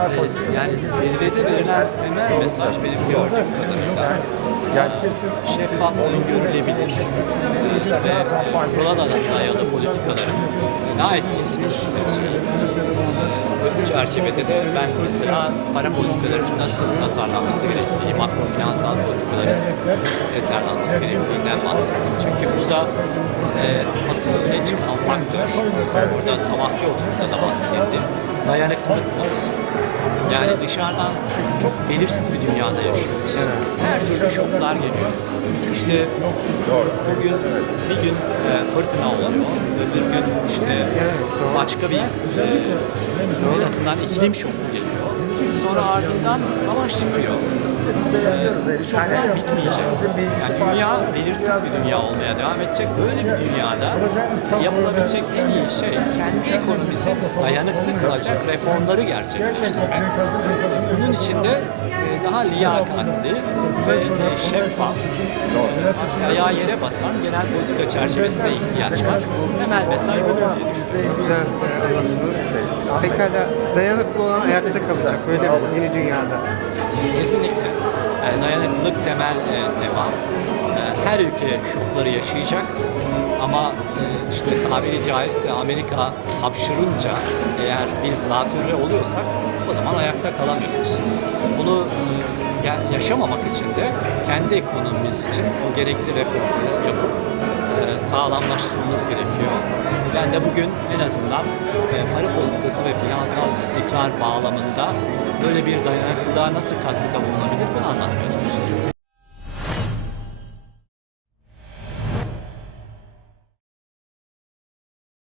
e, yani zirvede verilen temel mesaj benim gördüğüm kadarıyla e, şeffaf, öngörülebilir e, ve e, kurala dayalı politikaların bina ettiği sürece bu çerçevede de ben mesela para politikaları nasıl tasarlanması gerektiği, makro finansal politikaların nasıl tasarlanması gerektiğinden bahsettim. Çünkü burada e, asıl çıkan faktör, burada sabahki oturumda da bahsedildi, dayanıklılık konusu. Yani dışarıdan çok belirsiz bir dünyada yaşıyoruz. Her türlü şoklar geliyor. İşte bugün bir gün e, fırtına oluyor, öbür gün işte başka bir e, en azından iklim şoku geliyor. Sonra ardından savaş çıkıyor. Şoklar bitmeyecek. Yani dünya belirsiz bir dünya olmaya devam edecek. Böyle bir dünyada yapılabilecek en iyi şey kendi ekonomisi dayanıklı kılacak reformları gerçekleştirmek. Bunun için de e, daha liyakatli ve e, şeffaf, ayağı yere basan genel politika çerçevesine ihtiyaç var. Temel mesaj bu. Çok güzel e, anlattınız. Pekala dayanıklı olan ayakta kalacak öyle yeni dünyada? Kesinlikle. Yani dayanıklılık temel e, tema. E, her ülke şokları yaşayacak ama e, işte tabiri caizse Amerika hapşırınca eğer biz zatürre oluyorsak o zaman ayakta kalamıyoruz. Bunu e, ya- yaşamamak için de kendi ekonomimiz için o gerekli reformları yapıp e, sağlamlaştırmamız gerekiyor. Ben de bugün en azından e, para politikası ve finansal istikrar bağlamında böyle bir dayanıklılığa nasıl katkıda bulunabilir bunu anlatmaya.